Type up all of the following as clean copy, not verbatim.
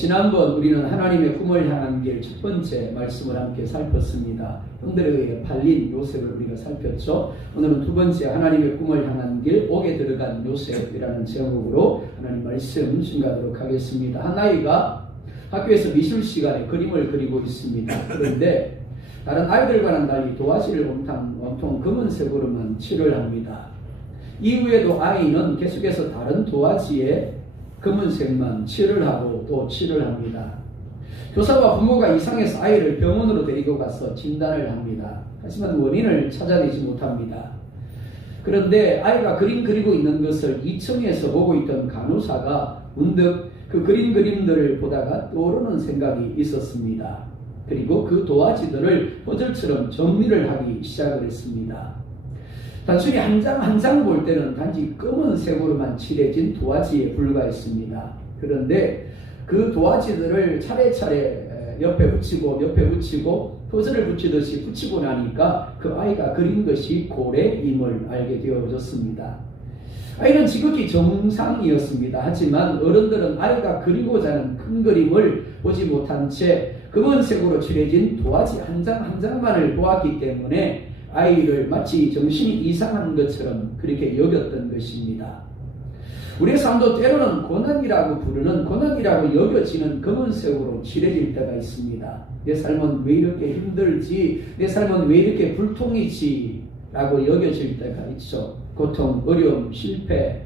지난번 우리는 하나님의 꿈을 향한 길 첫 번째 말씀을 함께 살폈습니다. 형들에 의해 팔린 요셉을 우리가 살폈죠. 오늘은 두 번째 하나님의 꿈을 향한 길 옥에 들어간 요셉이라는 제목으로 하나님 말씀 증가하도록 하겠습니다. 한 아이가 학교에서 미술 시간에 그림을 그리고 있습니다. 그런데 다른 아이들과는 달리 도화지를 온통 검은색으로만 칠을 합니다. 이후에도 아이는 계속해서 다른 도화지에 검은색만 칠을 하고 또 칠을 합니다. 교사와 부모가 이상해서 아이를 병원으로 데리고 가서 진단을 합니다. 하지만 원인을 찾아내지 못합니다. 그런데 아이가 그림 그리고 있는 것을 2층에서 보고 있던 간호사가 문득 그 그림들을 보다가 떠오르는 생각이 있었습니다. 그리고 그 도화지들을 퍼즐처럼 정리를 하기 시작을 했습니다. 단순히 한 장 한 장 볼 때는 단지 검은색으로만 칠해진 도화지에 불과했습니다. 그런데 그 도화지들을 차례차례 옆에 붙이고 퍼즐을 붙이듯이 붙이고 나니까 그 아이가 그린 것이 고래임을 알게 되어졌습니다. 아이는 지극히 정상이었습니다. 하지만 어른들은 아이가 그리고자 하는 큰 그림을 보지 못한 채 검은색으로 칠해진 도화지 한 장 한 장만을 보았기 때문에 아이를 마치 정신이 이상한 것처럼 그렇게 여겼던 것입니다. 우리의 삶도 때로는 고난이라고 여겨지는 검은색으로 칠해질 때가 있습니다. 내 삶은 왜 이렇게 힘들지? 내 삶은 왜 이렇게 불통이지? 라고 여겨질 때가 있죠. 고통, 어려움, 실패.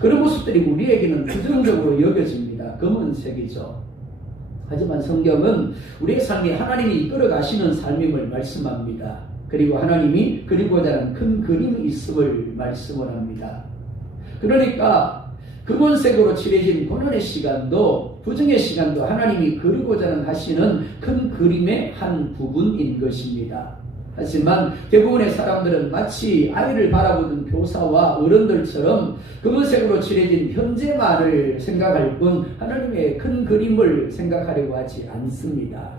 그런 모습들이 우리에게는 부정적으로 여겨집니다. 검은색이죠. 하지만 성경은 우리의 삶이 하나님이 이끌어 가시는 삶임을 말씀합니다. 그리고 하나님이 그리고자 하는 큰 그림이 있음을 말씀을 합니다. 그러니까 검은색으로 칠해진 고난의 시간도 부정의 시간도 하나님이 그리고자 하시는 큰 그림의 한 부분인 것입니다. 하지만 대부분의 사람들은 마치 아이를 바라보는 교사와 어른들처럼 검은색으로 칠해진 현재만을 생각할 뿐 하나님의 큰 그림을 생각하려고 하지 않습니다.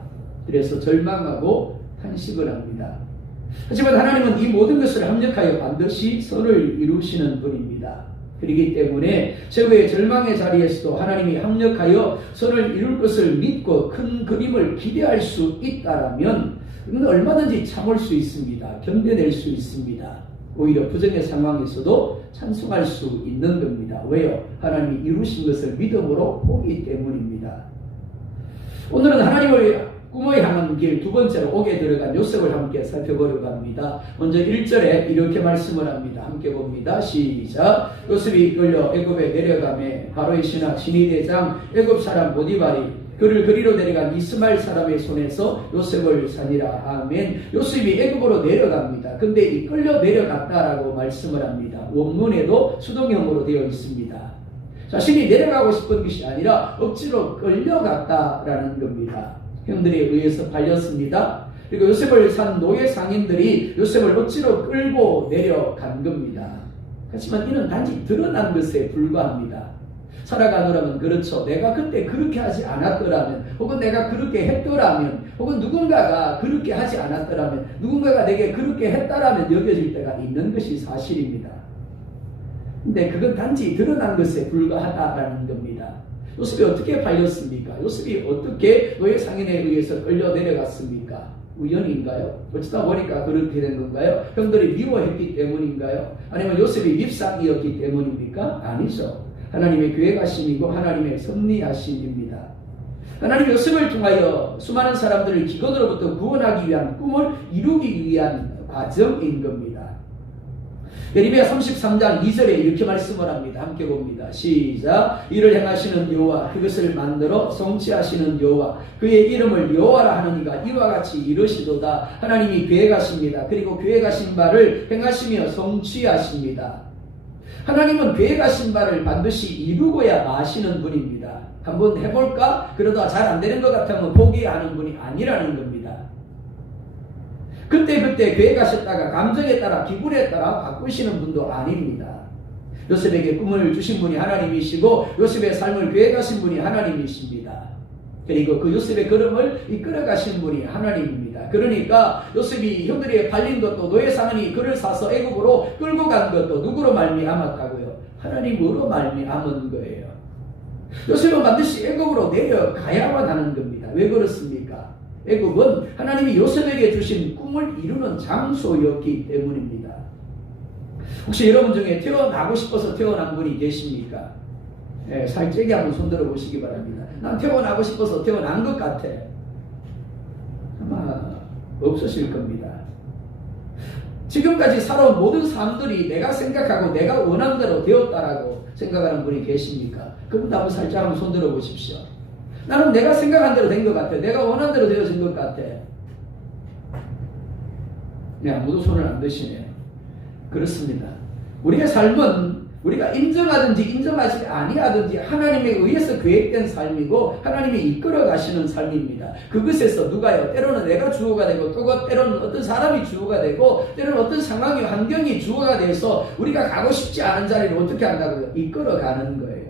그래서 절망하고 탄식을 합니다. 하지만 하나님은 이 모든 것을 합력하여 반드시 선을 이루시는 분입니다. 그렇기 때문에 최고의 절망의 자리에서도 하나님이 합력하여 선을 이룰 것을 믿고 큰 그림을 기대할 수 있다라면 얼마든지 참을 수 있습니다. 견뎌낼 수 있습니다. 오히려 부정의 상황에서도 찬송할 수 있는 겁니다. 왜요? 하나님이 이루신 것을 믿음으로 보기 때문입니다. 오늘은 하나님을 꿈을 향한 길 두 번째로 옥에 들어간 요셉을 함께 살펴보려고 합니다. 먼저 1절에 이렇게 말씀을 합니다. 함께 봅니다. 시작. 요셉이 이끌려 애굽에 내려가매 바로의 신하 진위대장 애굽 사람 보디발이 그를 그리로 내려간 이스마엘 사람의 손에서 요셉을 사니라. 아멘. 요셉이 애굽으로 내려갑니다. 근데 이끌려 내려갔다라고 말씀을 합니다. 원문에도 수동형으로 되어 있습니다. 자신이 내려가고 싶은 것이 아니라 억지로 끌려갔다라는 겁니다. 형들에 의해서 팔렸습니다. 그리고 요셉을 산 노예 상인들이 요셉을 억지로 끌고 내려간 겁니다. 하지만 이는 단지 드러난 것에 불과합니다. 살아가노라면 그렇죠. 내가 그때 그렇게 하지 않았더라면, 혹은 내가 그렇게 했더라면, 혹은 누군가가 그렇게 하지 않았더라면, 누군가가 내게 그렇게 했다라면 여겨질 때가 있는 것이 사실입니다. 근데 그건 단지 드러난 것에 불과하다라는 겁니다. 요셉이 어떻게 팔렸습니까? 요셉이 어떻게 노예 상인에 의해서 끌려 내려갔습니까? 우연인가요? 어쩌다 보니까 그렇게 된 건가요? 형들이 미워했기 때문인가요? 아니면 요셉이 밉상이었기 때문입니까? 아니죠. 하나님의 계획하심이고 하나님의 섭리하심입니다. 하나님이 요셉을 통하여 수많은 사람들을 기근으로부터 구원하기 위한 꿈을 이루기 위한 과정인 겁니다. 예레미야 33장 2절에 이렇게 말씀을 합니다. 함께 봅니다. 시작. 이를 행하시는 여호와 그것을 만들어 성취하시는 여호와 그의 이름을 여호와라 하느니가 이와 같이 이르시도다. 하나님이 계획하십니다. 그리고 계획하신 바를 행하시며 성취하십니다. 하나님은 계획하신 바를 반드시 이루고야 마시는 분입니다. 한번 해볼까? 그러다 잘 안 되는 것 같으면 포기하는 분이 아니라는 겁니다. 그때 계획하셨다가 감정에 따라 기분에 따라 바꾸시는 분도 아닙니다. 요셉에게 꿈을 주신 분이 하나님이시고 요셉의 삶을 계획하신 분이 하나님이십니다. 그리고 그 요셉의 걸음을 이끌어가신 분이 하나님입니다. 그러니까 요셉이 형들에게 팔린 것도 노예 상인이 그를 사서 애굽으로 끌고 간 것도 누구로 말미암았다고요? 하나님으로 말미암은 거예요. 요셉은 반드시 애굽으로 내려가야만 하는 겁니다. 왜 그렇습니까? 애굽은 하나님이 요셉에게 주신 꿈을 이루는 장소였기 때문입니다. 혹시 여러분 중에 태어나고 싶어서 태어난 분이 계십니까? 예, 살짝이 한번 손들어 보시기 바랍니다. 난 태어나고 싶어서 태어난 것 같아. 아마 없으실 겁니다. 지금까지 살아온 모든 사람들이 내가 생각하고 내가 원하는 대로 되었다라고 생각하는 분이 계십니까? 그분도 한번 살짝 한번 손들어 보십시오. 나는 내가 생각한 대로 된 것 같아. 내가 원하는 대로 되어진 것 같아. 네, 아무도 손을 안 드시네요. 그렇습니다. 우리의 삶은 우리가 인정하든지 인정하지 아니하든지 하나님에 의해서 계획된 삶이고 하나님이 이끌어 가시는 삶입니다. 그것에서 누가요? 때로는 내가 주어가 되고 또 때로는 어떤 사람이 주어가 되고 때로는 어떤 상황이 환경이 주어가 돼서 우리가 가고 싶지 않은 자리를 어떻게 한다고요? 이끌어 가는 거예요.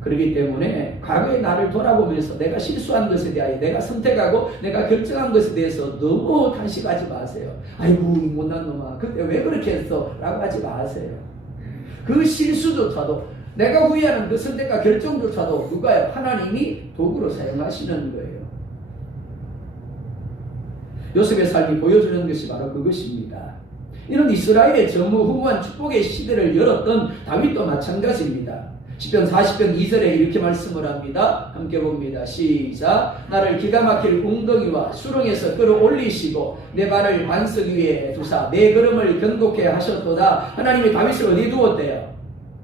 그렇기 때문에 과거의 나를 돌아보면서 내가 실수한 것에 대하여 내가 선택하고 내가 결정한 것에 대해서 너무 탄식하지 마세요. 아이고 못난 놈아 그때 왜 그렇게 했어? 라고 하지 마세요. 그 실수조차도 내가 후회하는 그 선택과 결정조차도 누가요? 하나님이 도구로 사용하시는 거예요. 요셉의 삶이 보여주는 것이 바로 그것입니다. 이런 이스라엘의 전무후무한 축복의 시대를 열었던 다윗도 마찬가지입니다. 시편 40편 2절에 이렇게 말씀을 합니다. 함께 봅니다. 시작. 나를 기가 막힐 웅덩이와 수렁에서 끌어올리시고 내 발을 반석 위에 두사 내 걸음을 견고케 하셨도다. 하나님이 다윗을 어디에 두었대요?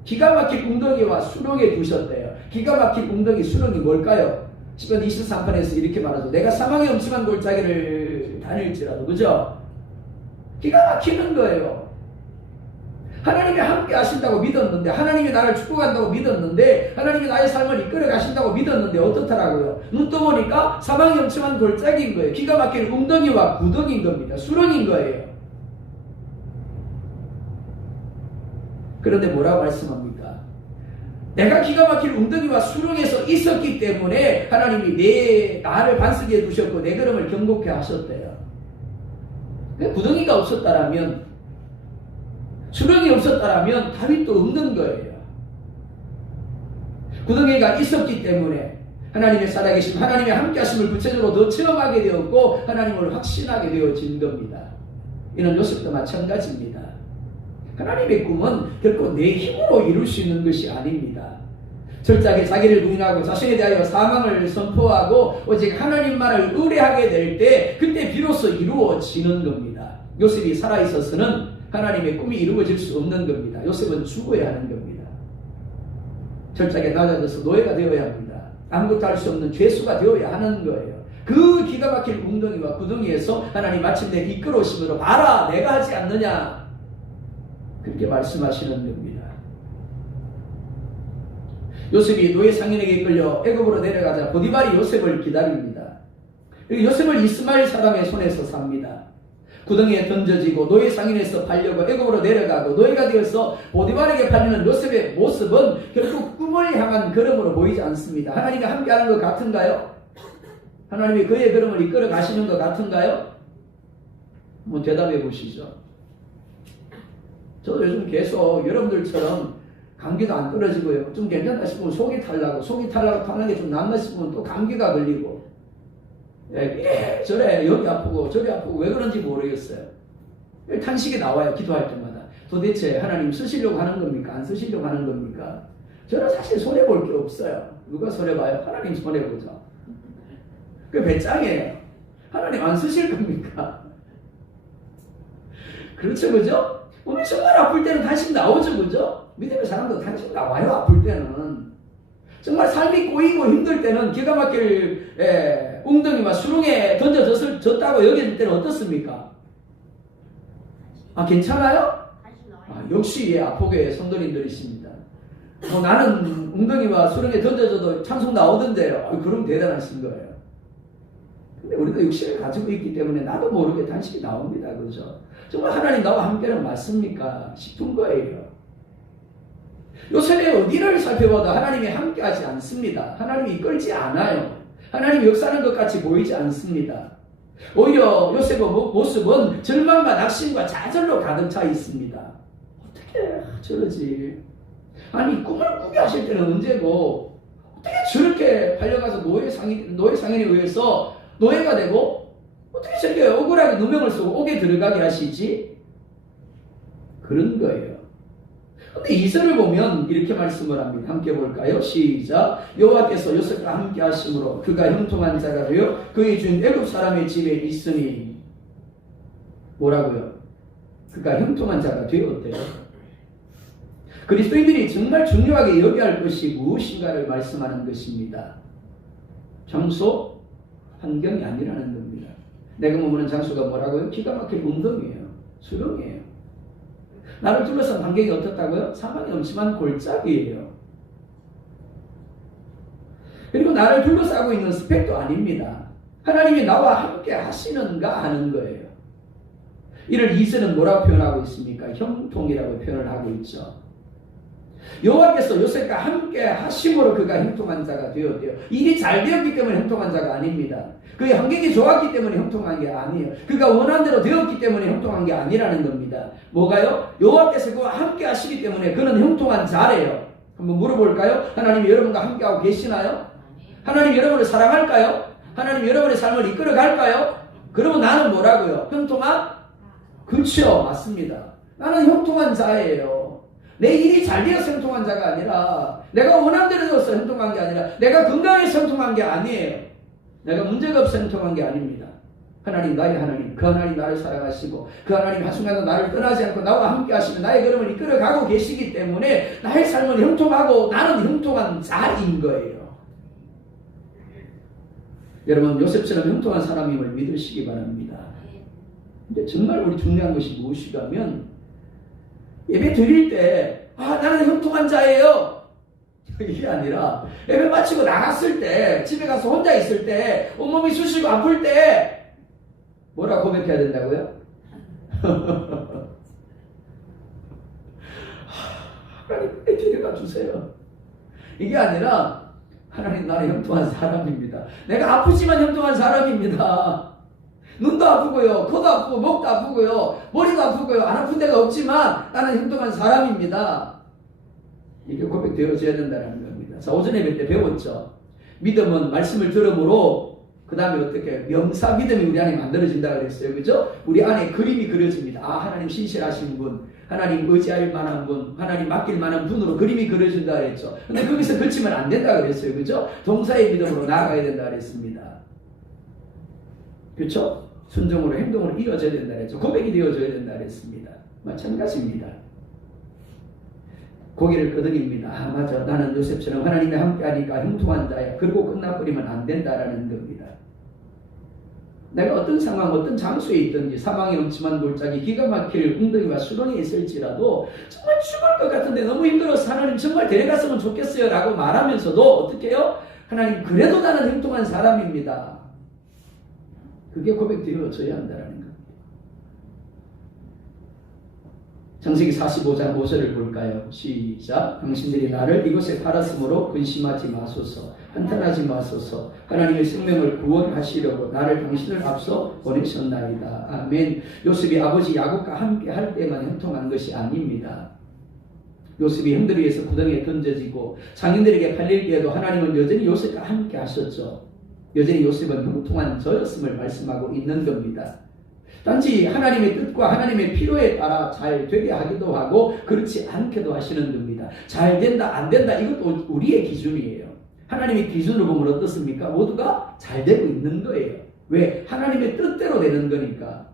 기가 막힐 웅덩이와 수렁에 두셨대요. 기가 막힐 웅덩이 수렁이 뭘까요? 시편 23편에서 이렇게 말하죠. 내가 사망의 엄침한 골짜기를 다닐지라도 그죠? 기가 막히는 거예요. 하나님이 함께 하신다고 믿었는데 하나님이 나를 축복한다고 믿었는데 하나님이 나의 삶을 이끌어 가신다고 믿었는데 어떻더라고요? 눈 떠보니까 사망이 엄청난 골짜기인 거예요. 기가 막힐 웅덩이와 구덩이인 겁니다. 수렁인 거예요. 그런데 뭐라고 말씀합니까? 내가 기가 막힐 웅덩이와 수렁에서 있었기 때문에 하나님이 나를 반석 위에 두셨고 내 걸음을 견고케 하셨대요. 구덩이가 없었다라면 수렁이 없었다라면 다윗도 없는 거예요. 구덩이가 있었기 때문에 하나님의 살아계심, 하나님의 함께하심을 구체적으로 더 체험하게 되었고 하나님을 확신하게 되어진 겁니다. 이는 요셉도 마찬가지입니다. 하나님의 꿈은 결코 내 힘으로 이룰 수 있는 것이 아닙니다. 철저하게 자기를 부인하고 자신에 대하여 사망을 선포하고 오직 하나님만을 의뢰하게 될 때 그때 비로소 이루어지는 겁니다. 요셉이 살아있어서는 하나님의 꿈이 이루어질 수 없는 겁니다. 요셉은 죽어야 하는 겁니다. 철저하게 낮아져서 노예가 되어야 합니다. 아무것도 할 수 없는 죄수가 되어야 하는 거예요. 그 기가 막힐 웅덩이와 구덩이에서 하나님 마침내 이끌어오심으로 봐라 내가 하지 않느냐 그렇게 말씀하시는 겁니다. 요셉이 노예 상인에게 끌려 애굽으로 내려가자 보디발이 요셉을 기다립니다. 요셉을 이스마엘 사람의 손에서 삽니다. 구덩이에 던져지고 노예 상인에서 팔려고 애굽으로 내려가고 노예가 되어서 보디발에게 팔리는 요셉의 모습은 결국 꿈을 향한 걸음으로 보이지 않습니다. 하나님이 함께하는 것 같은가요? 하나님이 그의 걸음을 이끌어 가시는 것 같은가요? 한번 대답해 보시죠. 저도 요즘 계속 여러분들처럼 감기도 안 떨어지고요. 좀 괜찮다 싶으면 속이 탈라고 타는 게 좀 낫나 싶으면 또 감기가 걸리고 저래 여기 아프고 저리 아프고 왜 그런지 모르겠어요. 탄식이 나와요. 기도할 때마다. 도대체 하나님 쓰시려고 하는 겁니까? 안 쓰시려고 하는 겁니까? 저는 사실 손해볼 게 없어요. 누가 손해봐요? 하나님 손해보죠. 그게 배짱이에요. 하나님 안 쓰실 겁니까? 그렇죠, 그죠? 오늘 정말 아플 때는 탄식 나오죠, 그죠? 믿음의 사람도 탄식 나와요, 아플 때는. 정말 삶이 꼬이고 힘들 때는 기가 막힐 웅덩이와 수렁에 던져졌다고 여길 때는 어떻습니까? 괜찮아요? 역시 아포교의 성도님들이십니다. 나는 웅덩이와 수렁에 던져져도 찬송 나오던데요. 그럼 대단하신 거예요. 근데 우리도 육신을 가지고 있기 때문에 나도 모르게 탄식이 나옵니다. 그죠? 정말 하나님 나와 함께는 맞습니까? 싶은 거예요. 요셉의 어디를 살펴봐도 하나님이 함께하지 않습니다. 하나님이 이끌지 않아요. 하나님이 역사하는 것 같이 보이지 않습니다. 오히려 요셉의 모습은 절망과 낙심과 좌절로 가득 차 있습니다. 어떻게 저러지? 아니 꿈을 꾸게 하실 때는 언제고 어떻게 저렇게 팔려가서 노예 상인에 의해서 노예가 되고 어떻게 저렇게 억울하게 누명을 쓰고 옥에 들어가게 하시지? 그런 거예요. 근데 이절을 보면 이렇게 말씀을 합니다. 함께 볼까요? 시작. 여호와께서 요셉과 함께 하심으로 그가 형통한 자가 되어 그의 주인 애굽 사람의 집에 있으니 뭐라고요? 그가 형통한 자가 되었대요. 그리스도인들이 정말 중요하게 여겨야 할 것이 무엇인가를 말씀하는 것입니다. 장소, 환경이 아니라는 겁니다. 내가 머무는 장소가 뭐라고요? 기가 막힌 운동이에요. 수렁이에요. 나를 둘러싼 환경이 어떻다고요? 사망의 엄침한 골짜기예요. 그리고 나를 둘러싸고 있는 스펙도 아닙니다. 하나님이 나와 함께 하시는가 하는 거예요. 이를 이스는 뭐라고 표현하고 있습니까? 형통이라고 표현을 하고 있죠. 여호와께서 요셉과 함께 하심으로 그가 형통한 자가 되었대요. 일이 잘 되었기 때문에 형통한 자가 아닙니다. 그의 환경이 좋았기 때문에 형통한 게 아니에요. 그가 원한 대로 되었기 때문에 형통한 게 아니라는 겁니다. 뭐가요? 여호와께서 그와 함께 하시기 때문에 그는 형통한 자래요. 한번 물어볼까요? 하나님이 여러분과 함께하고 계시나요? 하나님이 여러분을 사랑할까요? 하나님이 여러분의 삶을 이끌어갈까요? 그러면 나는 뭐라고요? 형통한? 그렇죠. 맞습니다. 나는 형통한 자예요. 내 일이 잘 되어서 형통한 자가 아니라 내가 원한 대로 되어서 형통한 게 아니라 내가 건강해서 형통한 게 아니에요. 내가 문제가 없어 형통한 게 아닙니다. 하나님 나의 하나님, 그 하나님 나를 사랑하시고 그 하나님 한순간도 나를 떠나지 않고 나와 함께 하시며 나의 걸음을 이끌어가고 계시기 때문에 나의 삶은 형통하고 나는 형통한 자인 거예요. 여러분 요셉처럼 형통한 사람임을 믿으시기 바랍니다. 근데 정말 우리 중요한 것이 무엇이냐면 예배 드릴 때 나는 형통한 자예요. 이게 아니라 예배 마치고 나갔을 때 집에 가서 혼자 있을 때 온몸이 쑤시고 아플 때 뭐라 고백해야 된다고요? 하나님 데려가 주세요. 이게 아니라 하나님 나는 형통한 사람입니다. 내가 아프지만 형통한 사람입니다. 눈도 아프고요, 코도 아프고, 목도 아프고요, 머리도 아프고요, 안 아픈 데가 없지만 나는 형통한 사람입니다. 이게 고백되어져야 된다는 겁니다. 자, 오전에 몇 때 배웠죠. 믿음은 말씀을 들음으로 그 다음에 어떻게 명사 믿음이 우리 안에 만들어진다 그랬어요. 그죠? 우리 안에 그림이 그려집니다. 하나님 신실하신 분, 하나님 의지할 만한 분, 하나님 맡길 만한 분으로 그림이 그려진다 그랬죠. 근데 거기서 그치면 안 된다 그랬어요. 그죠? 동사의 믿음으로 나아가야 된다 그랬습니다. 그렇죠? 순종으로 행동으로 이어져야 된다 그랬죠. 고백이 되어져야 된다 그랬습니다. 마찬가지입니다. 고개를 끄덕입니다. 맞아. 나는 요셉처럼 하나님과 함께하니까 형통한 자야. 그리고 끝나버리면 안 된다라는 겁니다. 내가 어떤 상황, 어떤 장소에 있든지 사망의 엄침한 골짜기, 기가 막힐 웅덩이와 수렁에 있을지라도 정말 죽을 것 같은데 너무 힘들어서 하나님 정말 데려갔으면 좋겠어요 라고 말하면서도 어떻게 해요? 하나님 그래도 나는 형통한 사람입니다. 그게 고백되어져야 한다는 겁니다. 창세기 45장 5절을 볼까요? 시작. 당신들이 나를 이곳에 팔았으므로 근심하지 마소서, 한탄하지 마소서. 하나님의 생명을 구원하시려고 나를 당신을 앞서 보내셨나이다. 아멘. 요셉이 아버지 야곱과 함께 할 때만 형통한 것이 아닙니다. 요셉이 형들에 의해서 구덩이에 던져지고 장인들에게 팔릴 때에도 하나님은 여전히 요셉과 함께 하셨죠. 여전히 요셉은 형통한 저였음을 말씀하고 있는 겁니다. 단지 하나님의 뜻과 하나님의 필요에 따라 잘 되게 하기도 하고 그렇지 않게도 하시는 겁니다. 잘 된다 안 된다 이것도 우리의 기준이에요. 하나님의 기준으로 보면 어떻습니까? 모두가 잘 되고 있는 거예요. 왜? 하나님의 뜻대로 되는 거니까.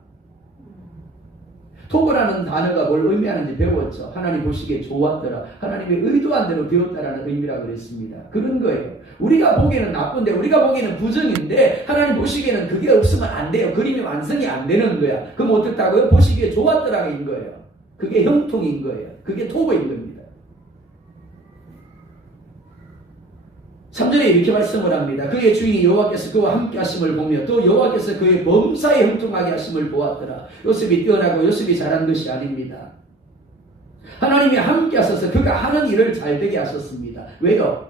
도구라는 단어가 뭘 의미하는지 배웠죠. 하나님 보시기에 좋았더라. 하나님의 의도한 대로 되었다라는 의미라고 그랬습니다. 그런 거예요. 우리가 보기에는 나쁜데, 우리가 보기에는 부정인데 하나님 보시기에는 그게 없으면 안 돼요. 그림이 완성이 안 되는 거야. 그럼 어떻다고요? 보시기에 좋았더라인 거예요. 그게 형통인 거예요. 그게 도구인 겁니다. 3절에 이렇게 말씀을 합니다. 그의 주인이 여호와께서 그와 함께 하심을 보며 또 여호와께서 그의 범사에 형통하게 하심을 보았더라. 요셉이 뛰어나고 요셉이 잘한 것이 아닙니다. 하나님이 함께 하셔서 그가 하는 일을 잘 되게 하셨습니다. 왜요?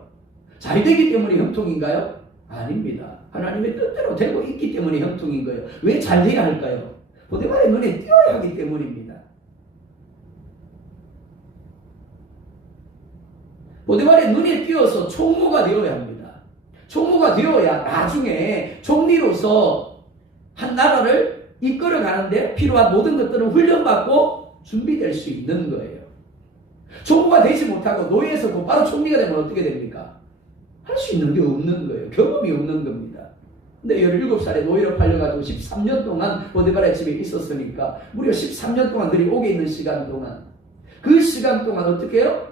잘 되기 때문에 형통인가요? 아닙니다. 하나님의 뜻대로 되고 있기 때문에 형통인 거예요. 왜 잘 돼야 할까요? 보디발의 눈에 띄어야 하기 때문입니다. 보디발의 눈에 띄어서 총무가 되어야 합니다. 총무가 되어야 나중에 총리로서 한 나라를 이끌어가는데 필요한 모든 것들을 훈련받고 준비될 수 있는 거예요. 총무가 되지 못하고 노예에서 곧바로 총리가 되면 어떻게 됩니까? 할 수 있는 게 없는 거예요. 경험이 없는 겁니다. 근데 17살에 노예로 팔려가지고 13년 동안 보디발의 집에 있었으니까 무려 13년 동안 들이 옥에 있는 시간 동안 그 시간 동안 어떻게 해요?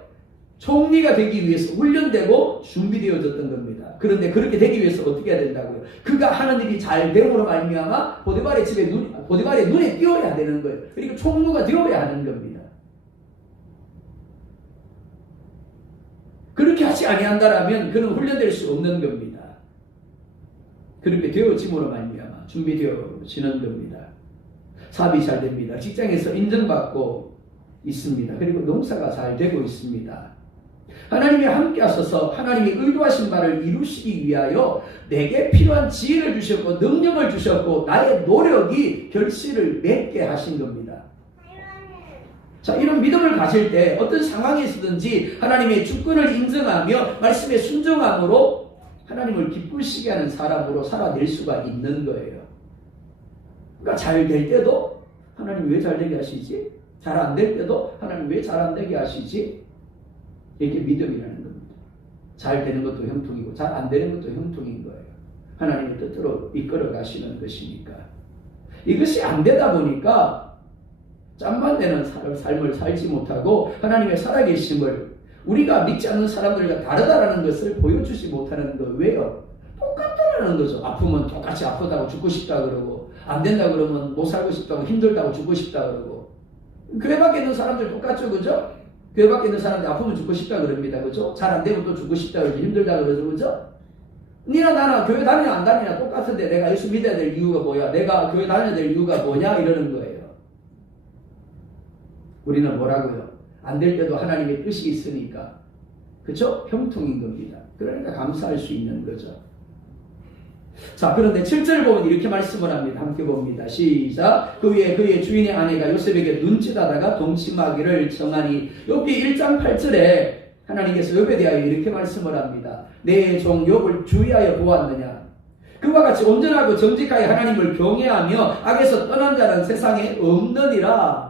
총리가 되기 위해서 훈련되고 준비되어졌던 겁니다. 그런데 그렇게 되기 위해서 어떻게 해야 된다고요? 그가 하는 일이 잘 됨으로 말미암아 보디발의 눈에 띄어야 되는 거예요. 그리고 총무가 되어야 하는 겁니다. 그렇게 하지 아니한다라면 그는 훈련될 수 없는 겁니다. 그렇게 되어짐으로 말미암아 준비되어지는 겁니다. 사업이 잘 됩니다. 직장에서 인정받고 있습니다. 그리고 농사가 잘 되고 있습니다. 하나님이 함께 하셔서 하나님이 의도하신 바를 이루시기 위하여 내게 필요한 지혜를 주셨고 능력을 주셨고 나의 노력이 결실을 맺게 하신 겁니다. 자, 이런 믿음을 가질 때 어떤 상황에 있든지 하나님의 주권을 인정하며 말씀에 순종함으로 하나님을 기쁘시게 하는 사람으로 살아낼 수가 있는 거예요. 그러니까 잘 될 때도 하나님 왜 잘 되게 하시지? 잘 안 될 때도 하나님 왜 잘 안 되게 하시지? 이게 믿음이라는 겁니다. 잘 되는 것도 형통이고 잘 안 되는 것도 형통인 거예요. 하나님의 뜻대로 이끌어 가시는 것이니까. 이것이 안 되다 보니까 짬만 되는 삶을 살지 못하고 하나님의 살아계심을 우리가 믿지 않는 사람들과 다르다라는 것을 보여주지 못하는 거. 왜요? 똑같다라는 거죠. 아프면 똑같이 아프다고 죽고 싶다 그러고 안 된다 그러면 못 살고 싶다고 힘들다고 죽고 싶다 그러고 교회 밖에 있는 사람들 똑같죠. 그죠? 교회 밖에 있는 사람들 아프면 죽고 싶다 그럽니다. 그죠? 잘 안 되면 또 죽고 싶다 그러죠. 힘들다 그러죠. 그죠? 니나 나나 교회 다니냐 안 다니냐 똑같은데 내가 예수 믿어야 될 이유가 뭐야? 내가 교회 다녀야 될 이유가 뭐냐? 이러는 거예요. 우리는 뭐라고요? 안 될 때도 하나님의 뜻이 있으니까. 그쵸? 형통인 겁니다. 그러니까 감사할 수 있는 거죠. 자, 그런데 7절을 보면 이렇게 말씀을 합니다. 함께 봅니다. 시작. 그 위에 그의 주인의 아내가 요셉에게 눈짓하다가 동침하기를 청하니. 여기 1장 8절에 하나님께서 욥에 대하여 이렇게 말씀을 합니다. 내 종 욥을 주의하여 보았느냐? 그와 같이 온전하고 정직하게 하나님을 경외하며 악에서 떠난 자는 세상에 없느니라.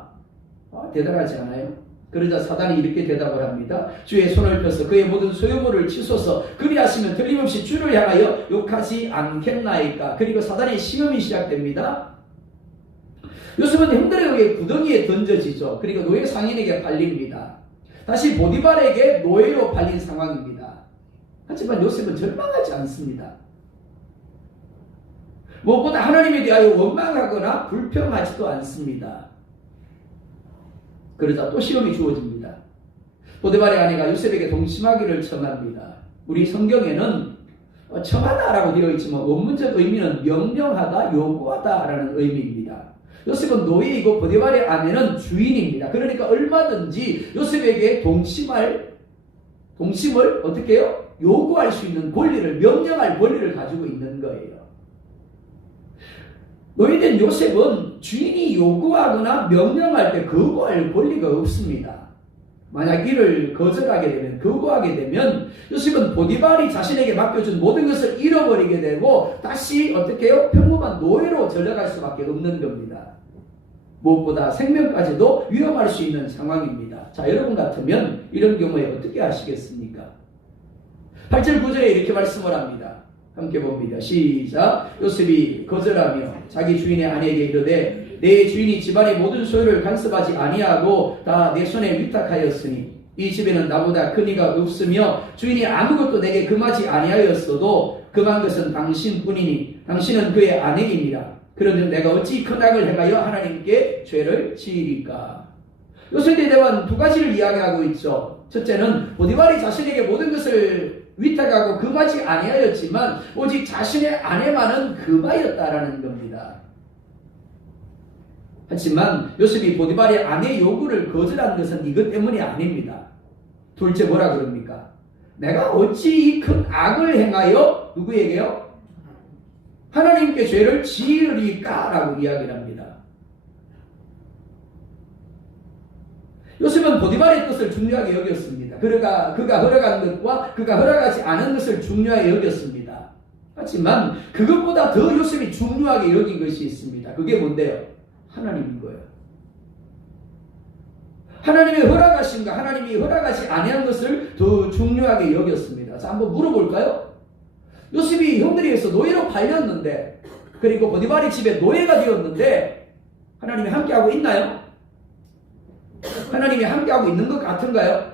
대단하지 않아요? 그러자 사단이 이렇게 대답을 합니다. 주의 손을 펴서 그의 모든 소유물을 치소서 그리하시면 틀림없이 주를 향하여 욕하지 않겠나이까. 그리고 사단의 시험이 시작됩니다. 요셉은 형들에 의해 구덩이에 던져지죠. 그리고 노예 상인에게 팔립니다. 다시 보디발에게 노예로 팔린 상황입니다. 하지만 요셉은 절망하지 않습니다. 무엇보다 하나님에 대하여 원망하거나 불평하지도 않습니다. 그러자 또 시험이 주어집니다. 보디발의 아내가 요셉에게 동침하기를 청합니다. 우리 성경에는 청하다라고 되어 있지만 원문적 의미는 명령하다, 요구하다라는 의미입니다. 요셉은 노예이고 보디발의 아내는 주인입니다. 그러니까 얼마든지 요셉에게 동침을 어떻게 해요? 요구할 수 있는 권리를, 명령할 권리를 가지고 있는 거예요. 노예된 요셉은 주인이 요구하거나 명령할 때 거부할 권리가 없습니다. 만약 이를 거부하게 되면 요셉은 보디발이 자신에게 맡겨준 모든 것을 잃어버리게 되고 다시 어떻게 해요? 평범한 노예로 전락할 수밖에 없는 겁니다. 무엇보다 생명까지도 위험할 수 있는 상황입니다. 자, 여러분 같으면 이런 경우에 어떻게 하시겠습니까? 8절 9절에 이렇게 말씀을 합니다. 함께 봅니다. 시작. 요셉이 거절하며 자기 주인의 아내에게 이르되 내 주인이 집안의 모든 소유를 간섭하지 아니하고 다 내 손에 위탁하였으니 이 집에는 나보다 큰 이가 없으며 주인이 아무것도 내게 금하지 아니하였어도 금한 것은 당신뿐이니 당신은 그의 아내이니라. 그런데 내가 어찌 큰 악을 행하여 하나님께 죄를 지으리까. 요셉에 대한 두 가지를 이야기하고 있죠. 첫째는 보디발이 자신에게 모든 것을 위탁하고 금하지 아니하였지만 오직 자신의 아내만은 금하였다라는 겁니다. 하지만 요셉이 보디발의 아내 요구를 거절한 것은 이것 때문이 아닙니다. 둘째 뭐라 그럽니까? 내가 어찌 이 큰 악을 행하여 누구에게요? 하나님께 죄를 지으리까? 라고 이야기를 합니다. 요셉은 보디발의 뜻을 중요하게 여겼습니다. 그가 허락한 것과 그가 허락하지 않은 것을 중요하게 여겼습니다. 하지만 그것보다 더 요셉이 중요하게 여긴 것이 있습니다. 그게 뭔데요? 하나님인 거예요. 하나님의 허락하심과 하나님이 허락하지 아니한 것을 더 중요하게 여겼습니다. 자, 한번 물어볼까요? 요셉이 형들에 의해서 노예로 팔렸는데, 그리고 보디발의 집에 노예가 되었는데 하나님이 함께하고 있나요? 하나님이 함께하고 있는 것 같은가요?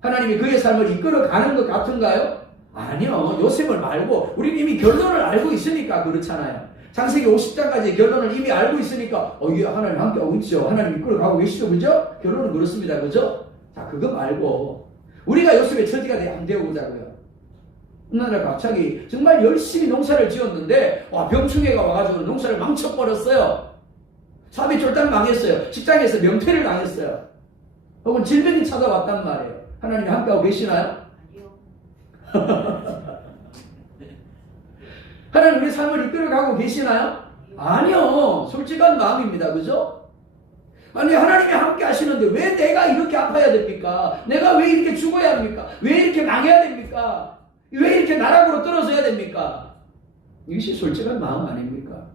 하나님이 그의 삶을 이끌어가는 것 같은가요? 아니요. 요셉을 말고 우리는 이미 결론을 알고 있으니까 그렇잖아요. 창세기 50장까지 결론을 이미 알고 있으니까 이게 하나님 함께하고 있죠. 하나님 이끌어가고 계시죠. 그죠? 결론은 그렇습니다. 그죠? 자, 그거 말고 우리가 요셉의 처지가 안 되어보자고요. 어느 날 갑자기 정말 열심히 농사를 지었는데 병충해가 와가지고 농사를 망쳐버렸어요. 사업이 쫄딱 망했어요. 직장에서 명퇴를 당했어요. 혹은 질병이 찾아왔단 말이에요. 하나님이 함께하고 계시나요? 하나님 우리 삶을 이끌어가고 계시나요? 아니요. 솔직한 마음입니다. 그죠? 아니 하나님이 함께 하시는데 왜 내가 이렇게 아파야 됩니까? 내가 왜 이렇게 죽어야 합니까? 왜 이렇게 망해야 됩니까? 왜 이렇게 나락으로 떨어져야 됩니까? 이것이 솔직한 마음 아닙니까?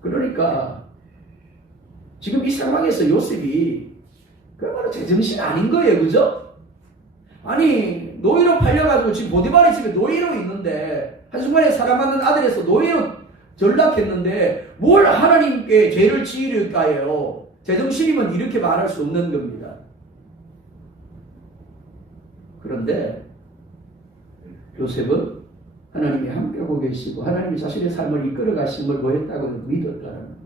그러니까 지금 이 상황에서 요셉이 그야말로 제정신 아닌 거예요. 그죠? 아니 노예로 팔려가지고 지금 보디발의 집에 노예로 있는데 한순간에 사랑받는 아들에서 노예로 전락했는데 뭘 하나님께 죄를 지으릴까요? 제정신이면 이렇게 말할 수 없는 겁니다. 그런데 요셉은 하나님이 함께하고 계시고 하나님이 자신의 삶을 이끌어 가심을 뭐했다고 믿었다는 거예요.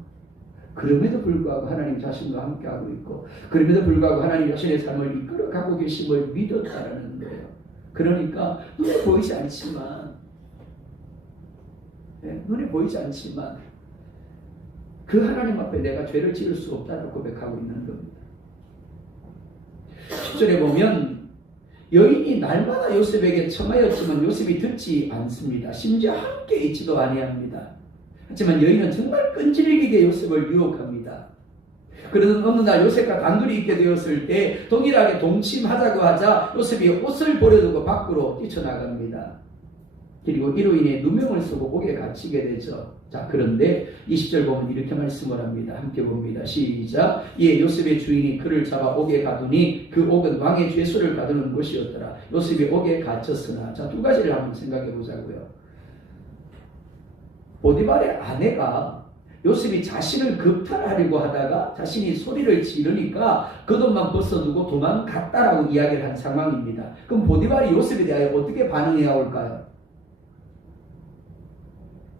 그럼에도 불구하고 하나님 자신과 함께하고 있고 그럼에도 불구하고 하나님 자신의 삶을 이끌어가고 계심을 믿었다는 거예요. 그러니까 눈에 보이지 않지만 눈에 보이지 않지만 그 하나님 앞에 내가 죄를 지을 수 없다고 고백하고 있는 겁니다. 10절에 보면 여인이 날마다 요셉에게 청하였지만 요셉이 듣지 않습니다. 심지어 함께 있지도 아니합니다. 하지만 여인은 정말 끈질기게 요셉을 유혹합니다. 그러던 어느 날 요셉과 단둘이 있게 되었을 때 동일하게 동침하자고 하자 요셉이 옷을 버려두고 밖으로 뛰쳐나갑니다. 그리고 이로 인해 누명을 쓰고 옥에 갇히게 되죠. 자, 그런데 20절 보면 이렇게 말씀을 합니다. 함께 봅니다. 시작. 이에 요셉의 주인이 그를 잡아 옥에 가두니 그 옥은 왕의 죄수를 가두는 곳이었더라. 요셉이 옥에 갇혔으나. 자, 두 가지를 한번 생각해 보자고요. 보디발의 아내가 요셉이 자신을 겁탈하려고 하다가 자신이 소리를 지르니까 겉옷만 벗어두고 도망갔다라고 이야기를 한 상황입니다. 그럼 보디발이 요셉에 대하여 어떻게 반응해야 할까요?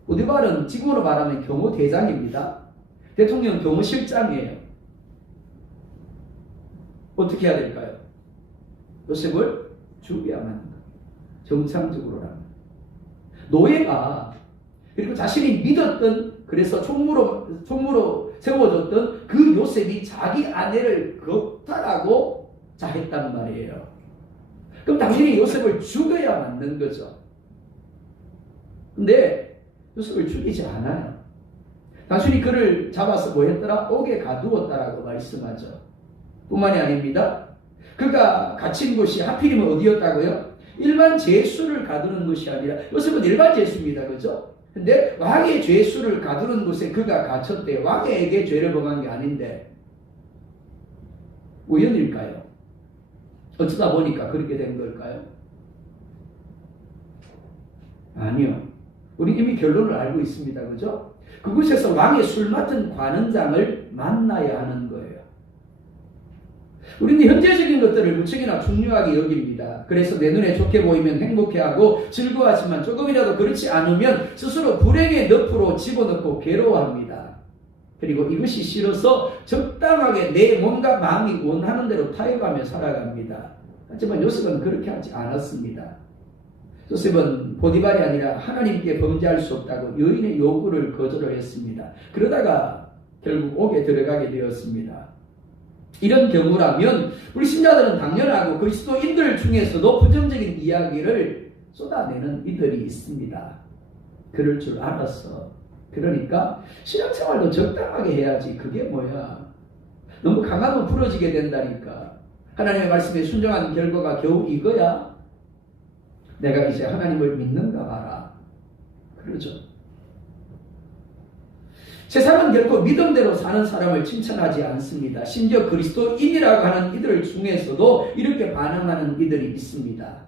보디발은 지금으로 말하면 경호대장입니다. 대통령 경호실장이에요. 어떻게 해야 될까요? 요셉을 죽여야만 합니다. 정상적으로라면. 노예가 그리고 자신이 믿었던 그래서 총무로 세워졌던 그 요셉이 자기 아내를 겁탈하고 자했단 말이에요. 그럼 당연히 요셉을 죽여야 맞는 거죠. 근데 요셉을 죽이지 않아요. 단순히 그를 잡아서 뭐 했더라? 옥에 가두었다라고 말씀하죠. 뿐만이 아닙니다. 그가 갇힌 곳이 하필이면 어디였다고요? 일반 죄수를 가두는 것이 아니라 요셉은 일반 죄수입니다. 그죠? 근데 왕의 죄수를 가두는 곳에 그가 갇혔대요. 왕에게 죄를 범한 게 아닌데 우연일까요? 어쩌다 보니까 그렇게 된 걸까요? 아니요. 우리 이미 결론을 알고 있습니다. 그죠? 그곳에서 왕의 술 맡은 관원장을 만나야 하는 거예요. 우리는 현재적인 것들을 무척이나 중요하게 여깁니다. 그래서 내 눈에 좋게 보이면 행복해하고 즐거워하지만 조금이라도 그렇지 않으면 스스로 불행의 늪으로 집어넣고 괴로워합니다. 그리고 이것이 싫어서 적당하게 내 몸과 마음이 원하는 대로 타협하며 살아갑니다. 하지만 요셉은 그렇게 하지 않았습니다. 요셉은 보디발이 아니라 하나님께 범죄할 수 없다고 여인의 요구를 거절을 했습니다. 그러다가 결국 옥에 들어가게 되었습니다. 이런 경우라면 우리 신자들은 당연하고 그리스도인들 중에서도 부정적인 이야기를 쏟아내는 이들이 있습니다. 그럴 줄 알았어. 그러니까 신앙생활도 적당하게 해야지. 그게 뭐야? 너무 강하면 부러지게 된다니까. 하나님의 말씀에 순종하는 결과가 겨우 이거야? 내가 이제 하나님을 믿는가 봐라. 그러죠. 세상은 결코 믿음대로 사는 사람을 칭찬하지 않습니다. 심지어 그리스도인이라고 하는 이들 중에서도 이렇게 반응하는 이들이 있습니다.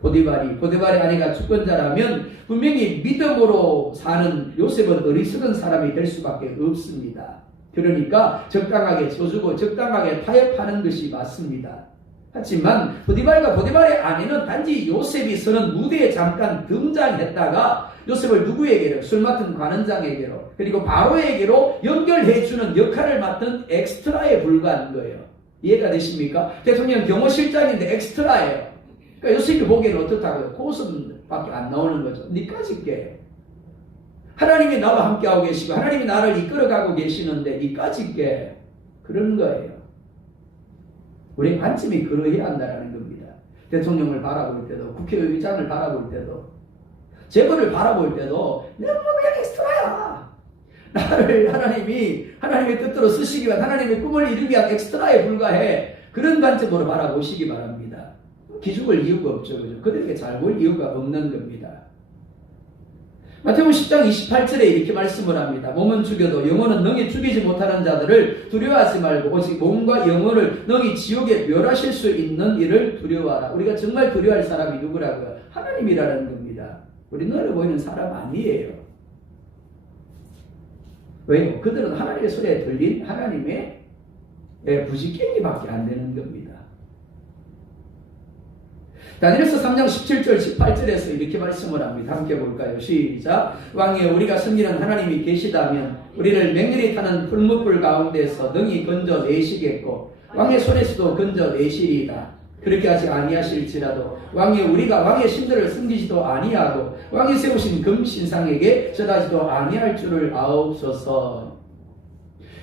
보디발의 아내가 주권자라면 분명히 믿음으로 사는 요셉은 어리석은 사람이 될 수밖에 없습니다. 그러니까 적당하게 쳐주고 적당하게 타협하는 것이 맞습니다. 하지만 보디발의 아내는 단지 요셉이 서는 무대에 잠깐 등장했다가 요셉을 누구에게로? 술 맡은 관원장에게로 그리고 바로에게로 연결해주는 역할을 맡은 엑스트라에 불과한 거예요. 이해가 되십니까? 대통령 경호실장인데 엑스트라예요. 그러니까 요셉이 보기에는 어떻다고요? 고슴밖에 안 나오는 거죠. 니까짓 게. 하나님이 나와 함께하고 계시고 하나님이 나를 이끌어가고 계시는데 니까짓 게. 그런 거예요. 우리의 관점이 그러해야 한다는 겁니다. 대통령을 바라볼 때도 국회의장을 바라볼 때도 재벌을 바라볼 때도 내가 그냥 엑스트라야. 나를 하나님의 뜻대로 쓰시기 위한 하나님의 꿈을 이루기 위한 엑스트라에 불과해. 그런 관점으로 바라보시기 바랍니다. 기죽을 이유가 없죠. 그죠? 그들에게 잘 보일 이유가 없는 겁니다. 마태복음 10장 28절에 이렇게 말씀을 합니다. 몸은 죽여도 영혼은 능히 죽이지 못하는 자들을 두려워하지 말고 오직 몸과 영혼을 능히 지옥에 멸하실 수 있는 일을 두려워하라. 우리가 정말 두려워할 사람이 누구라고요? 하나님이라는 겁니다. 우리 눈에 보이는 사람 아니에요. 왜요? 그들은 하나님의 소리에 들린 하나님의 부지깽이밖에 안 되는 겁니다. 다니엘서 3장 17절 18절에서 이렇게 말씀을 합니다. 함께 볼까요? 시작. 왕이여 우리가 섬기는 하나님이 계시다면 우리를 맹렬히 타는 풀무불 가운데서 능히 건져내시겠고 왕의 손에서도 건져내시리이다. 그렇게 하지 아니하실지라도 왕이여 우리가 왕의 신들을 섬기지도 아니하고 왕이 세우신 금신상에게 절하지도 아니할 줄을 아옵소서.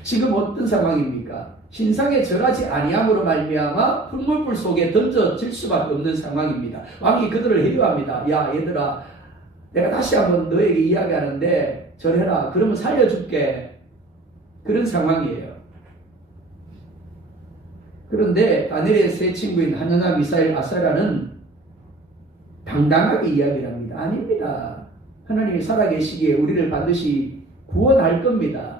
지금 어떤 상황입니까? 신상에 절하지 아니함으로 말미암아 풀물불 속에 던져질 수밖에 없는 상황입니다. 왕이 그들을 해교합니다. 야 얘들아, 내가 다시 한번 너에게 이야기하는데 절해라. 그러면 살려줄게. 그런 상황이에요. 그런데 다니엘의 세 친구인 하나나 미사엘 아사라는 당당하게 이야기를 합니다. 아닙니다. 하나님이 살아계시기에 우리를 반드시 구원할 겁니다.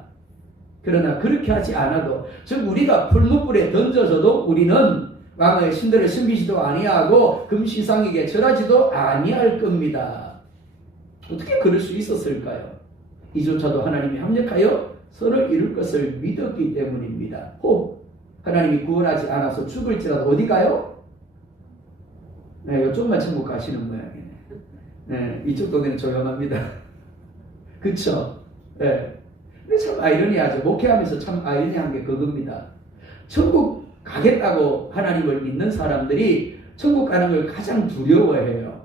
그러나 그렇게 하지 않아도, 즉 우리가 풀무불에 던져져도 우리는 왕의 신들을 섬기지도 아니하고 금신상에게 절하지도 아니할 겁니다. 어떻게 그럴 수 있었을까요? 이조차도 하나님이 합력하여 선을 이룰 것을 믿었기 때문입니다. 혹 하나님이 구원하지 않아서 죽을지라도 어디 가요? 네, 이쪽만 천국 가시는 모양이네. 네, 이쪽 동네는 조용합니다. 그쵸? 네. 근데 참 아이러니하죠. 목회하면서 참 아이러니한 게 그겁니다. 천국 가겠다고 하나님을 믿는 사람들이 천국 가는 걸 가장 두려워해요.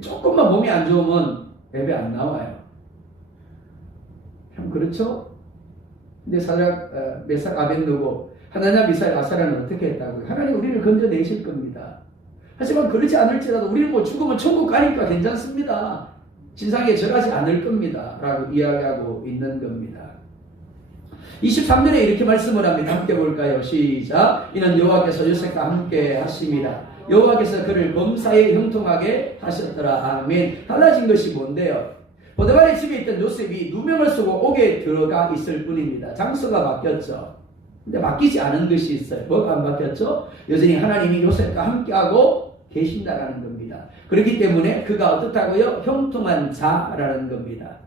조금만 몸이 안 좋으면 예배 안 나와요. 참 그렇죠? 근데 메삭 아벤누고 하나냐 미사엘 아사라는 어떻게 했다고요? 하나님 우리를 건져내실 겁니다. 하지만 그렇지 않을지라도 우리는 뭐 죽으면 천국 가니까 괜찮습니다. 신상에 절하지 않을 겁니다. 라고 이야기하고 있는 겁니다. 23절에 이렇게 말씀을 합니다. 함께 볼까요? 시작. 이는 여호와께서 요셉과 함께 하십니다. 여호와께서 그를 범사에 형통하게 하셨더라. 아멘. 달라진 것이 뭔데요? 보디발의 집에 있던 요셉이 누명을 쓰고 옥에 들어가 있을 뿐입니다. 장소가 바뀌었죠. 근데 바뀌지 않은 것이 있어요. 뭐가 안 바뀌었죠? 여전히 하나님이 요셉과 함께하고 계신다라는 겁니다. 그렇기 때문에 그가 어떻다고요? 형통한 자라는 겁니다.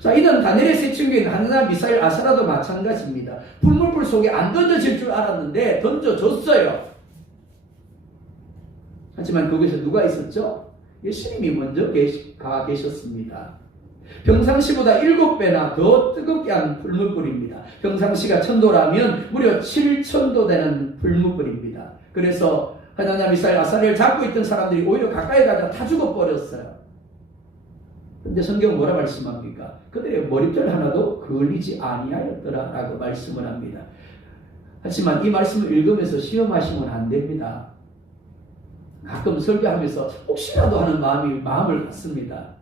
자, 이는 다니엘의 세 친구인 하나나 미사엘 아사라도 마찬가지입니다. 풀물불 속에 안 던져질 줄 알았는데 던져졌어요. 하지만 거기서 누가 있었죠? 예수님이 먼저 가 계셨습니다. 평상시보다 7배나 더 뜨겁게 한 풀무불입니다. 평상시가 1000도라면 무려 7000도 되는 풀무불입니다. 그래서 하나나 미사엘 아사라를 잡고 있던 사람들이 오히려 가까이 가다 다 죽어버렸어요. 근데 성경은 뭐라 말씀합니까? 그들의 머리털 하나도 걸리지 아니하였더라 라고 말씀을 합니다. 하지만 이 말씀을 읽으면서 시험하시면 안 됩니다. 가끔 설교하면서 혹시라도 하는 마음을 갖습니다.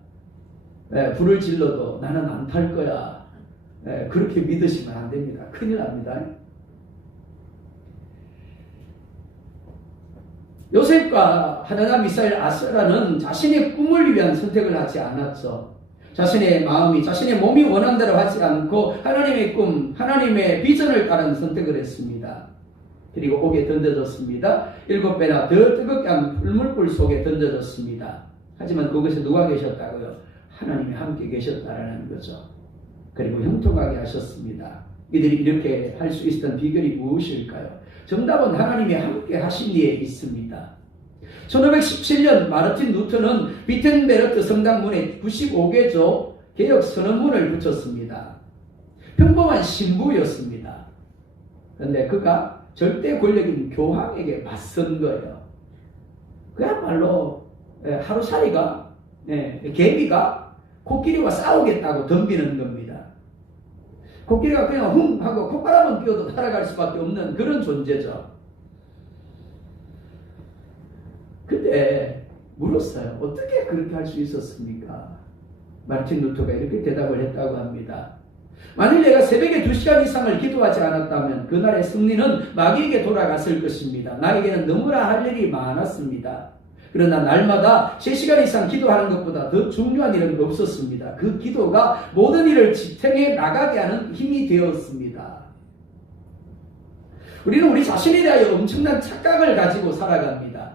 네, 불을 질러도 나는 안 탈 거야. 그렇게 믿으시면 안 됩니다. 큰일 납니다. 요셉과 하나나 미사엘 아스라는 자신의 꿈을 위한 선택을 하지 않았죠. 자신의 마음이, 자신의 몸이 원한 대로 하지 않고 하나님의 꿈, 하나님의 비전을 따른 선택을 했습니다. 그리고 옥에 던져졌습니다. 7배나 더 뜨겁게 한 불물불 속에 던져졌습니다. 하지만 그곳에 누가 계셨다고요? 하나님이 함께 계셨다라는 거죠. 그리고 형통하게 하셨습니다. 이들이 이렇게 할 수 있었던 비결이 무엇일까요? 정답은 하나님이 함께 하신 이에 있습니다. 1517년 마르틴 루터는 비텐베르트 성당문에 95개조 개혁 선언문을 붙였습니다. 평범한 신부였습니다. 그런데 그가 절대 권력인 교황에게 맞선 거예요. 그야말로 하루살이가, 개미가 코끼리와 싸우겠다고 덤비는 겁니다. 코끼리가 그냥 훙 하고 콧바람은 끼워도 살아갈 수밖에 없는 그런 존재죠. 근데 물었어요. 어떻게 그렇게 할 수 있었습니까? 마르틴 루터가 이렇게 대답을 했다고 합니다. 만일 내가 새벽에 2시간 이상을 기도하지 않았다면 그날의 승리는 마귀에게 돌아갔을 것입니다. 나에게는 너무나 할 일이 많았습니다. 그러나 날마다 3시간 이상 기도하는 것보다 더 중요한 일은 없었습니다. 그 기도가 모든 일을 지탱해 나가게 하는 힘이 되었습니다. 우리는 우리 자신에 대하여 엄청난 착각을 가지고 살아갑니다.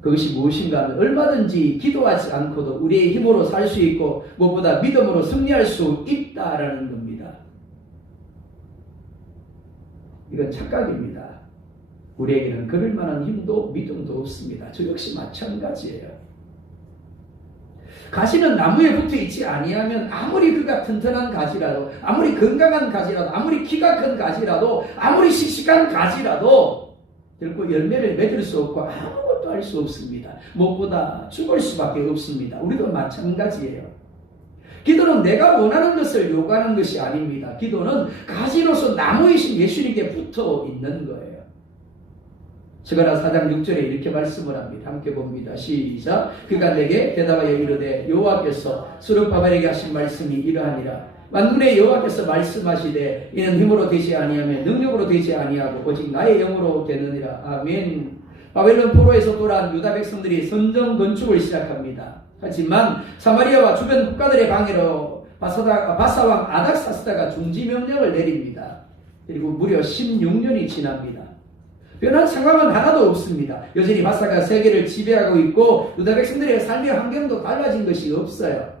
그것이 무엇인가 하면 얼마든지 기도하지 않고도 우리의 힘으로 살 수 있고 무엇보다 믿음으로 승리할 수 있다라는 겁니다. 이건 착각입니다. 우리에게는 그럴 만한 힘도 믿음도 없습니다. 저 역시 마찬가지예요. 가시는 나무에 붙어 있지 아니하면 아무리 그가 튼튼한 가지라도, 아무리 건강한 가지라도, 아무리 키가 큰 가지라도, 아무리 씩씩한 가지라도 결코 열매를 맺을 수 없고 아무것도 할 수 없습니다. 무엇보다 죽을 수밖에 없습니다. 우리도 마찬가지예요. 기도는 내가 원하는 것을 요구하는 것이 아닙니다. 기도는 가지로서 나무이신 예수님께 붙어 있는 거예요. 스가랴 4장 6절에 이렇게 말씀을 합니다. 함께 봅니다. 시작. 그가 내게 대답하여 이르되 여호와께서 스룹바벨에게 하신 말씀이 이러하니라. 만군의 여호와께서 말씀하시되 이는 힘으로 되지 아니하며 능력으로 되지 아니하고 오직 나의 영으로 되느니라. 아멘. 바벨론 포로에서 돌아온 유다 백성들이 성전 건축을 시작합니다. 하지만 사마리아와 주변 국가들의 방해로 바사왕 아닥사스다가 중지 명령을 내립니다. 그리고 무려 16년이 지납니다. 변한 상황은 하나도 없습니다. 여전히 바사가 세계를 지배하고 있고 유다 백성들의 삶의 환경도 달라진 것이 없어요.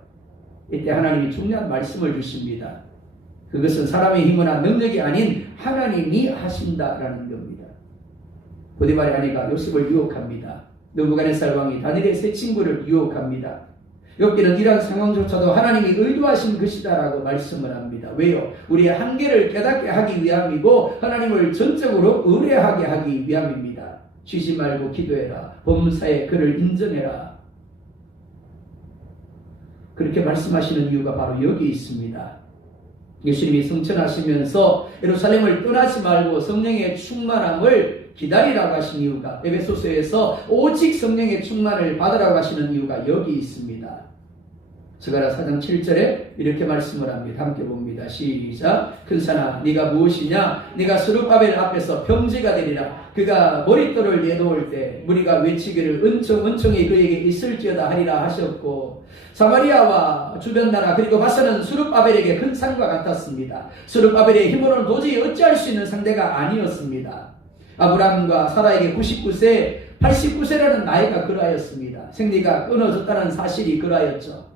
이때 하나님이 중요한 말씀을 주십니다. 그것은 사람의 힘이나 능력이 아닌 하나님이 하신다라는 겁니다. 보디발의 아내가 요셉을 유혹합니다. 느부갓네살 왕이 다니엘의 세 친구를 유혹합니다. 욥기는 이러한 상황조차도 하나님이 의도하신 것이다라고 말씀을 합니다. 왜요? 우리의 한계를 깨닫게 하기 위함이고 하나님을 전적으로 의뢰하게 하기 위함입니다. 쉬지 말고 기도해라. 범사에 그를 인정해라. 그렇게 말씀하시는 이유가 바로 여기 있습니다. 예수님이 승천하시면서 예루살렘을 떠나지 말고 성령의 충만함을 기다리라고 하신 이유가, 에베소서에서 오직 성령의 충만을 받으라고 하시는 이유가 여기 있습니다. 스가랴 4장 7절에 이렇게 말씀을 합니다. 함께 봅니다. 시작. 큰사나 네가 무엇이냐? 네가 스룹바벨 앞에서 평지가 되리라. 그가 머릿돌을 내놓을 때 무리가 외치기를 은총이 그에게 있을지어다 하리라 하셨고, 사마리아와 주변 나라 그리고 바사는 스룹바벨에게 큰 산과 같았습니다. 스룹바벨의 힘으로는 도저히 어찌할 수 있는 상대가 아니었습니다. 아브라함과 사라에게 99세, 89세라는 나이가 그러하였습니다. 생리가 끊어졌다는 사실이 그러하였죠.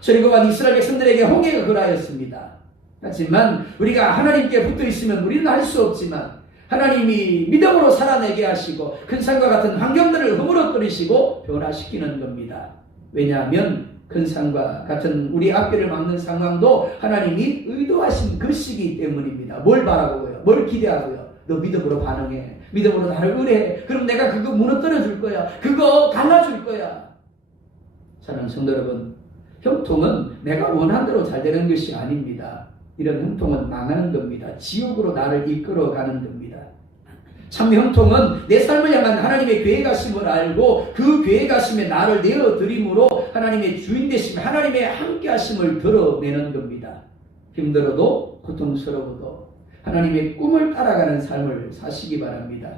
출애굽한 이스라엘 백성들에게 홍해가 그러하였습니다. 하지만 우리가 하나님께 붙어 있으면 우리는 할 수 없지만 하나님이 믿음으로 살아내게 하시고 큰 산과 같은 환경들을 허물어뜨리시고 변화시키는 겁니다. 왜냐하면 큰 산과 같은 우리 앞길을 막는 상황도 하나님이 의도하신 것이기 때문입니다. 뭘 바라고요? 뭘 기대하고요? 너 믿음으로 반응해. 믿음으로 나를 의뢰해. 그럼 내가 그거 무너뜨려 줄 거야. 그거 갈라줄 거야. 사랑하는 성도 여러분, 형통은 내가 원하는 대로 잘 되는 것이 아닙니다. 이런 형통은 망하는 겁니다. 지옥으로 나를 이끌어가는 겁니다. 참 형통은 내 삶을 향한 하나님의 계획하심을 알고 그 계획하심에 나를 내어드림으로 하나님의 주인 되심, 하나님의 함께하심을 드러내는 겁니다. 힘들어도 고통스러워도 하나님의 꿈을 따라가는 삶을 사시기 바랍니다.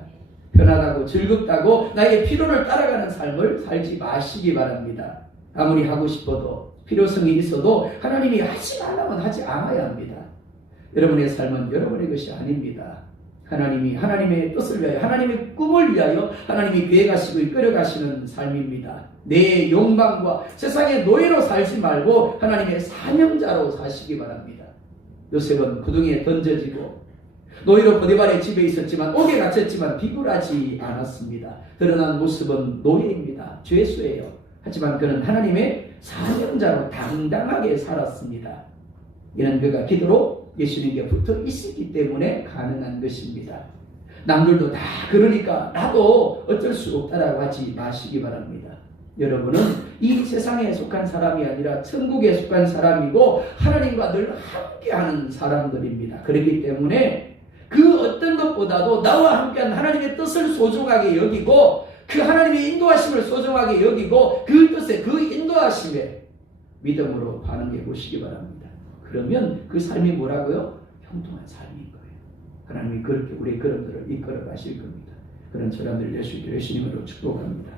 편하다고 즐겁다고 나의 필요를 따라가는 삶을 살지 마시기 바랍니다. 아무리 하고 싶어도 필요성이 있어도 하나님이 하지 말라면 하지 않아야 합니다. 여러분의 삶은 여러분의 것이 아닙니다. 하나님이 하나님의 뜻을 위하여 하나님의 꿈을 위하여 하나님이 계획하시고 이끌어가시는 삶입니다. 내 욕망과 세상의 노예로 살지 말고 하나님의 사명자로 사시기 바랍니다. 요셉은 구덩이에 던져지고 노예로 보디발의 집에 있었지만 옥에 갇혔지만 비굴하지 않았습니다. 드러난 모습은 노예입니다. 죄수예요. 하지만 그는 하나님의 사명자로 당당하게 살았습니다. 이는 그가 기도로 예수님께 붙어 있었기 때문에 가능한 것입니다. 남들도 다 그러니까 나도 어쩔 수 없다라고 하지 마시기 바랍니다. 여러분은 이 세상에 속한 사람이 아니라 천국에 속한 사람이고 하나님과 늘 함께하는 사람들입니다. 그렇기 때문에 그 어떤 것보다도 나와 함께한 하나님의 뜻을 소중하게 여기고 그 하나님의 인도하심을 소중하게 여기고 그 뜻에 그 인도하심에 믿음으로 반응해 보시기 바랍니다. 그러면 그 삶이 뭐라고요? 형통한 삶인 거예요. 하나님이 그렇게 우리 그런들을 이끌어 가실 겁니다. 그런 사람들 예수님으로 축복합니다.